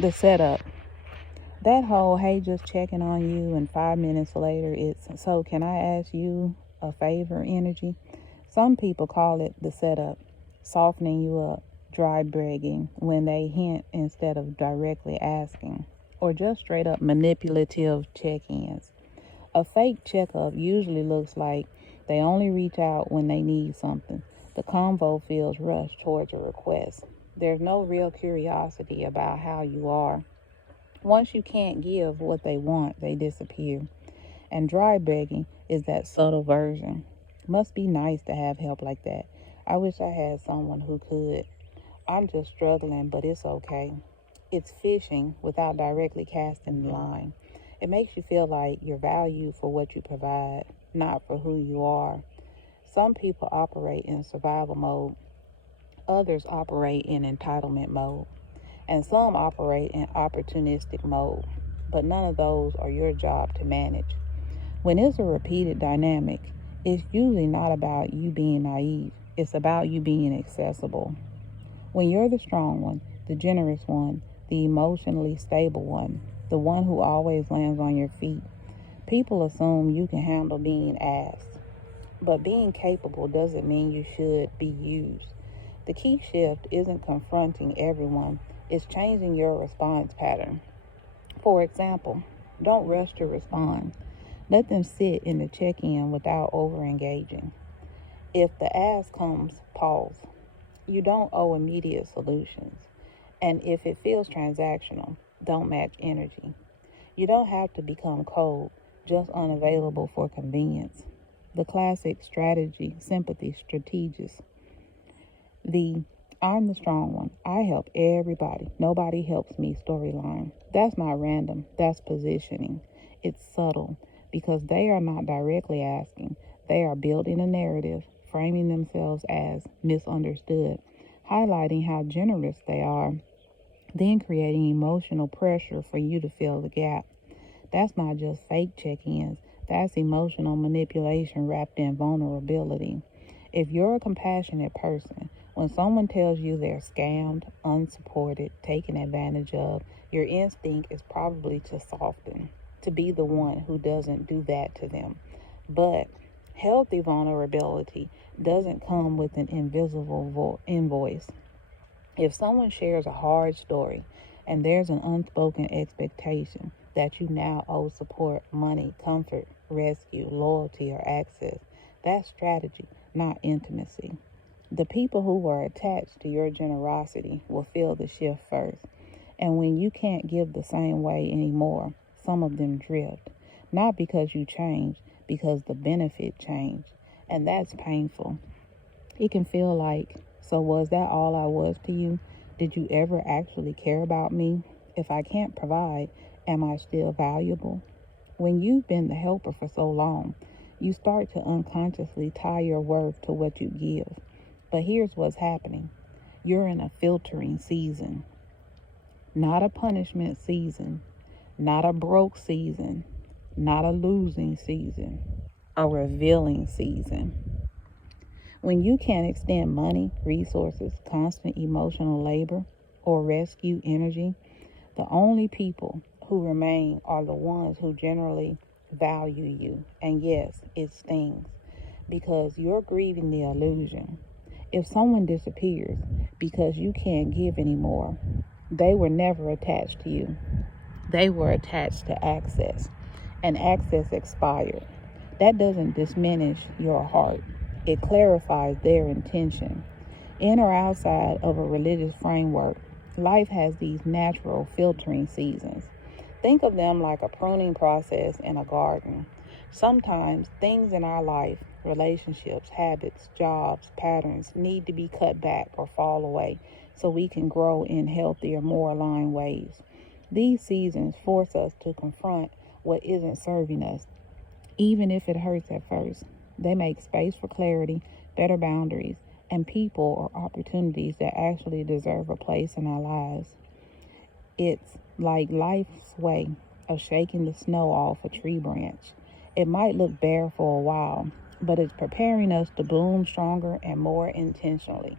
The setup. That whole, hey, just checking on you, and 5 minutes later, it's, so can I ask you a favor energy? Some people call it the setup, softening you up, dry bragging when they hint instead of directly asking, or just straight up manipulative check ins. A fake checkup usually looks like they only reach out when they need something. The convo feels rushed towards a request. There's no real curiosity about how you are. Once you can't give what they want, they disappear. And dry begging is that subtle version. Must be nice to have help like that. I wish I had someone who could. I'm just struggling, but it's okay. It's fishing without directly casting the line. It makes you feel like you're valued for what you provide, not for who you are. Some people operate in survival mode, others operate in entitlement mode, and some operate in opportunistic mode. But none of those are your job to manage. When it's a repeated dynamic, it's usually not about you being naive, it's about you being accessible. When you're the strong one, the generous one, the emotionally stable one, the one who always lands on your feet, people assume you can handle being asked. But being capable doesn't mean you should be used. The key shift isn't confronting everyone, it's changing your response pattern. For example, don't rush to respond. Let them sit in the check-in without over-engaging. If the ask comes, pause. You don't owe immediate solutions. And if it feels transactional, don't match energy. You don't have to become cold, just unavailable for convenience. The classic strategy, sympathy strategist. The I'm the strong one. I help everybody. Nobody helps me storyline. That's not random. That's positioning. It's subtle because they are not directly asking. They are building a narrative, framing themselves as misunderstood, highlighting how generous they are, then creating emotional pressure for you to fill the gap. That's not just fake check-ins. That's emotional manipulation wrapped in vulnerability. If you're a compassionate person, when someone tells you they're scammed, unsupported, taken advantage of, your instinct is probably to soften, to be the one who doesn't do that to them. But healthy vulnerability doesn't come with an invisible invoice. If someone shares a hard story and there's an unspoken expectation that you now owe support, money, comfort, rescue, loyalty, or access, that's strategy, not intimacy. The people who are attached to your generosity will feel the shift first. And when you can't give the same way anymore, some of them drift. Not because you changed, because the benefit changed. And that's painful. It can feel like, so was that all I was to you? Did you ever actually care about me? If I can't provide, am I still valuable? When you've been the helper for so long, you start to unconsciously tie your worth to what you give. But here's what's happening. You're in a filtering season, not a punishment season, not a broke season, not a losing season, a revealing season. When you can't extend money, resources, constant emotional labor, or rescue energy, the only people who remain are the ones who generally value you. And yes, it stings because you're grieving the illusion. If someone disappears because you can't give anymore, they were never attached to you. They were attached to access, and access expired. That doesn't diminish your heart. It clarifies their intention. In or outside of a religious framework, life has these natural filtering seasons. Think of them like a pruning process in a garden. Sometimes things in our life, relationships, habits, jobs, patterns, need to be cut back or fall away so we can grow in healthier, more aligned ways. These seasons force us to confront what isn't serving us, even if it hurts at first. They make space for clarity, better boundaries, and people or opportunities that actually deserve a place in our lives. It's like life's way of shaking the snow off a tree branch. It might look bare for a while, but it's preparing us to bloom stronger and more intentionally.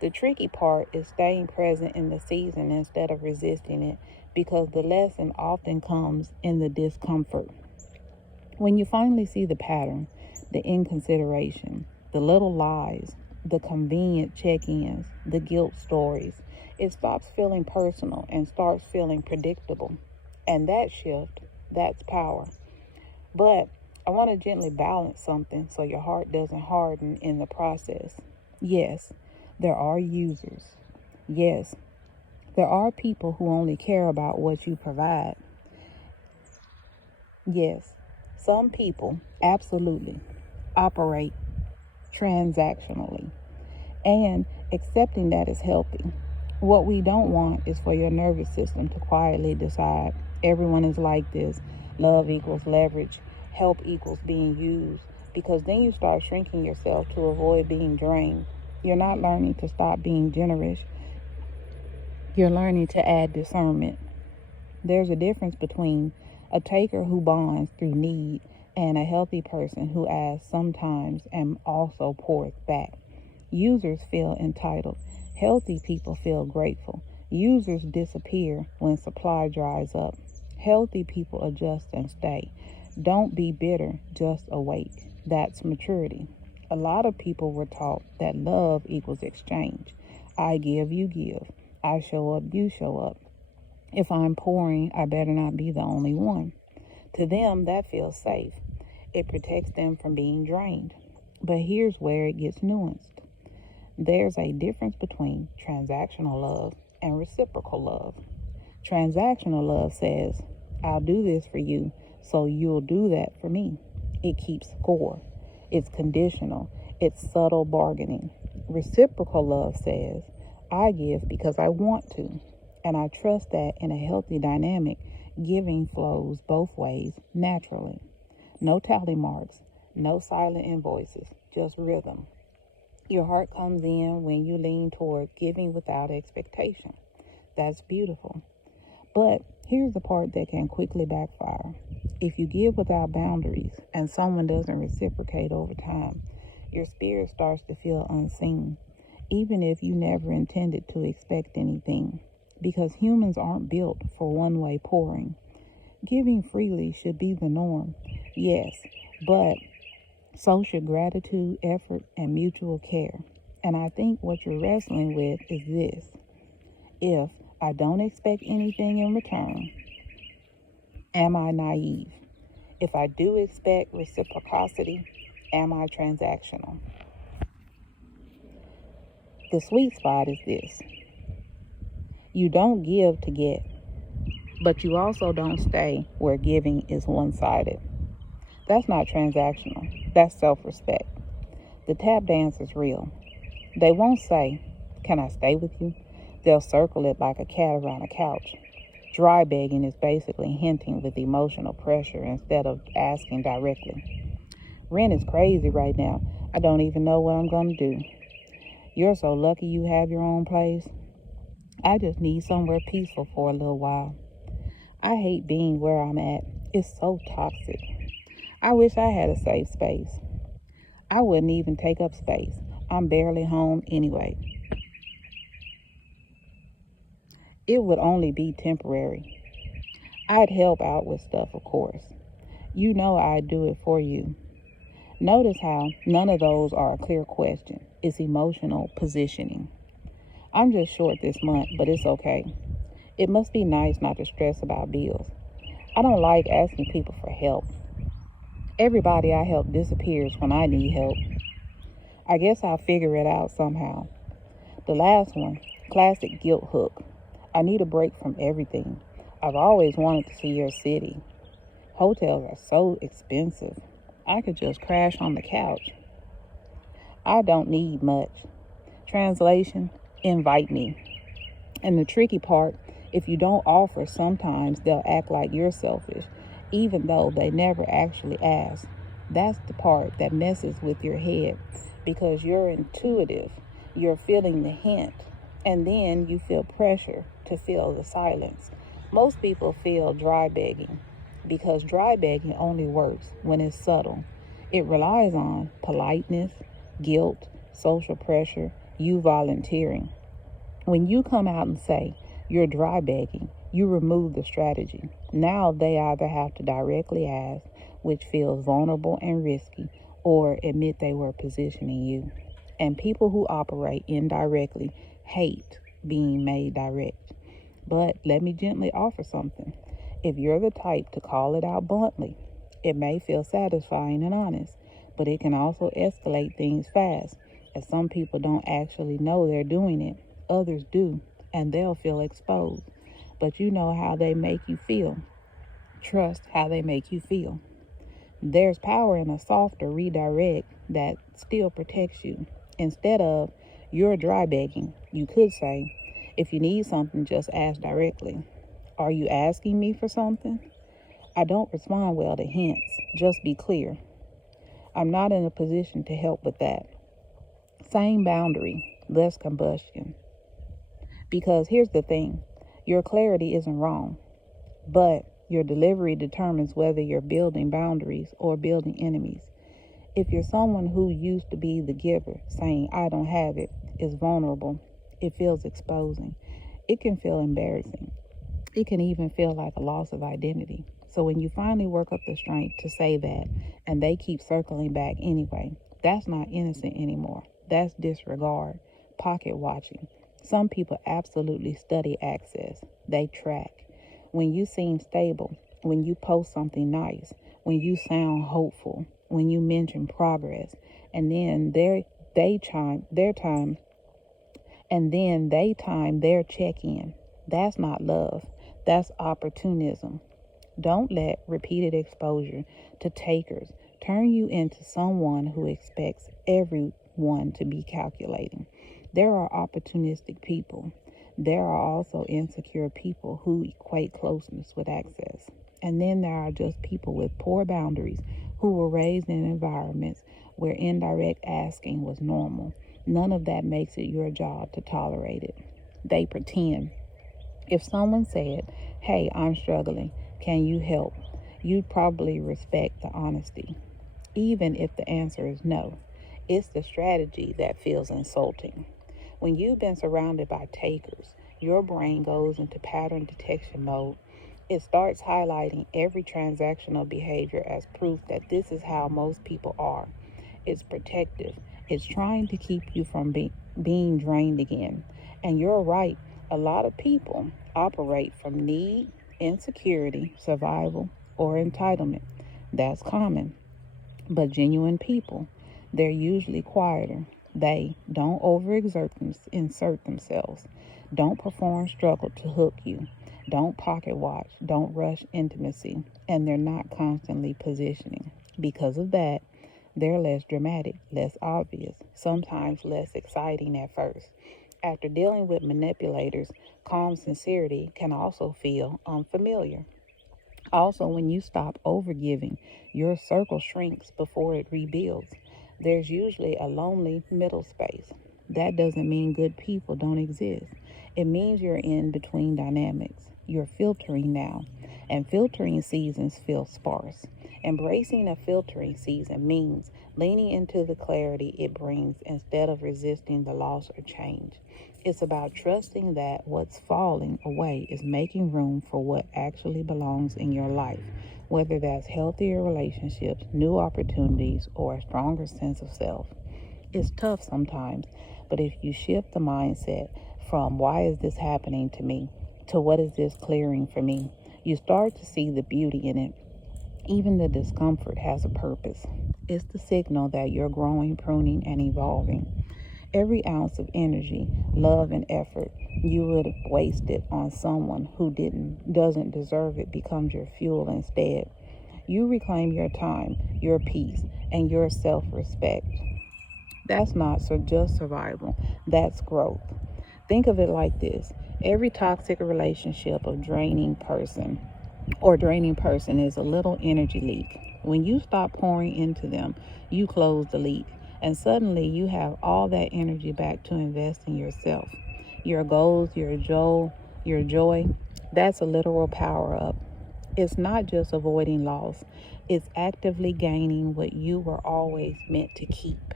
The tricky part is staying present in the season instead of resisting it, because the lesson often comes in the discomfort. When you finally see the pattern, the inconsideration, the little lies, the convenient check-ins, the guilt stories, it stops feeling personal and starts feeling predictable. And that shift, that's power. But I want to gently balance something so your heart doesn't harden in the process. Yes, there are users. Yes, there are people who only care about what you provide. Yes, some people absolutely operate transactionally, and accepting that is healthy. What we don't want is for your nervous system to quietly decide everyone is like this, love equals leverage, help equals being used, because then you start shrinking yourself to avoid being drained. You're not learning to stop being generous, you're learning to add discernment. There's a difference between a taker who bonds through need and a healthy person who asks sometimes and also pours back. Users feel entitled. Healthy people feel grateful. Users disappear when supply dries up. Healthy people adjust and stay. Don't be bitter, just awake. That's maturity. A lot of people were taught that love equals exchange. I give, you give. I show up, you show up. If I'm pouring, I better not be the only one. To them, that feels safe. It protects them from being drained. But here's where it gets nuanced. There's a difference between transactional love and reciprocal love. Transactional love says, I'll do this for you, so you'll do that for me. It keeps score. It's conditional. It's subtle bargaining. Reciprocal love says, I give because I want to. And I trust that in a healthy dynamic, giving flows both ways naturally. No tally marks, no silent invoices, just rhythm. Your heart comes in when you lean toward giving without expectation. That's beautiful. But here's the part that can quickly backfire. If you give without boundaries and someone doesn't reciprocate over time, your spirit starts to feel unseen, even if you never intended to expect anything, because humans aren't built for one-way pouring. Giving freely should be the norm, yes, but so should gratitude, effort, and mutual care. And I think what you're wrestling with is this. If I don't expect anything in return, am I naive? If I do expect reciprocity, am I transactional? The sweet spot is this. You don't give to get, but you also don't stay where giving is one-sided. That's not transactional. That's self-respect. The tap dance is real. They won't say, can I stay with you? They'll circle it like a cat around a couch. Dry begging is basically hinting with emotional pressure instead of asking directly. Rent is crazy right now. I don't even know what I'm going to do. You're so lucky you have your own place. I just need somewhere peaceful for a little while. I hate being where I'm at. It's so toxic. I wish I had a safe space. I wouldn't even take up space. I'm barely home anyway. It would only be temporary. I'd help out with stuff, of course. You know I'd do it for you. Notice how none of those are a clear question. It's emotional positioning. I'm just short this month, but it's okay. It must be nice not to stress about bills. I don't like asking people for help. Everybody I help disappears when I need help. I guess I'll figure it out somehow. The last one, classic guilt hook. I need a break from everything. I've always wanted to see your city. Hotels are so expensive. I could just crash on the couch. I don't need much. Translation, invite me. And the tricky part, if you don't offer, sometimes they'll act like you're selfish, even though they never actually ask. That's the part that messes with your head, because you're intuitive. You're feeling the hint, and then you feel pressure to fill the silence. Most people feel dry begging, because dry begging only works when it's subtle. It relies on politeness, guilt, social pressure, you volunteering. When you come out and say you're dry begging, you remove the strategy. Now they either have to directly ask, which feels vulnerable and risky, or admit they were positioning you. And people who operate indirectly hate being made direct. But let me gently offer something. If you're the type to call it out bluntly, it may feel satisfying and honest, but it can also escalate things fast, as some people don't actually know they're doing it. Others do, and they'll feel exposed. But you know how they make you feel. Trust how they make you feel. There's power in a softer redirect that still protects you. Instead of, you're dry begging, you could say, if you need something, just ask directly. Are you asking me for something? I don't respond well to hints. Just be clear. I'm not in a position to help with that. Same boundary, less combustion. Because here's the thing, your clarity isn't wrong, but your delivery determines whether you're building boundaries or building enemies. If you're someone who used to be the giver, saying, I don't have it, is vulnerable, it feels exposing. It can feel embarrassing. It can even feel like a loss of identity. So when you finally work up the strength to say that, and they keep circling back anyway, that's not innocent anymore. That's disregard, pocket watching. Some people absolutely study access. They track. When you seem stable, when you post something nice, when you sound hopeful, when you mention progress, and then they time their check-in. That's not love. That's opportunism. Don't let repeated exposure to takers turn you into someone who expects everyone to be calculating. There are opportunistic people. There are also insecure people who equate closeness with access. And then there are just people with poor boundaries who were raised in environments where indirect asking was normal. None of that makes it your job to tolerate it. They pretend. If someone said, hey, I'm struggling, can you help? You'd probably respect the honesty, even if the answer is no. It's the strategy that feels insulting. When you've been surrounded by takers, your brain goes into pattern detection mode. It starts highlighting every transactional behavior as proof that this is how most people are. It's protective. It's trying to keep you from being drained again. And you're right, a lot of people operate from need, insecurity, survival, or entitlement. That's common. But genuine people, they're usually quieter. They don't insert themselves. Don't perform struggle to hook you. Don't pocket watch. Don't rush intimacy. And they're not constantly positioning. Because of that, they're less dramatic, less obvious, sometimes less exciting at first. After dealing with manipulators, calm sincerity can also feel unfamiliar. Also, when you stop overgiving, your circle shrinks before it rebuilds. There's usually a lonely middle space. That doesn't mean good people don't exist. It means you're in between dynamics. You're filtering now, and filtering seasons feel sparse. Embracing a filtering season means leaning into the clarity it brings instead of resisting the loss or change. It's about trusting that what's falling away is making room for what actually belongs in your life, whether that's healthier relationships, new opportunities, or a stronger sense of self. It's tough sometimes, but if you shift the mindset from why is this happening to me to what is this clearing for me, you start to see the beauty in it. Even the discomfort has a purpose. It's the signal that you're growing, pruning, and evolving. Every ounce of energy, love, and effort you would have wasted on someone who doesn't deserve it becomes your fuel instead. You reclaim your time, your peace, and your self-respect. That's not just survival, that's growth. Think of it like this. Every toxic relationship of draining person is a little energy leak. When you stop pouring into them, you close the leak, and suddenly you have all that energy back to invest in yourself. Your goals, your joy, that's a literal power up. It's not just avoiding loss, it's actively gaining what you were always meant to keep.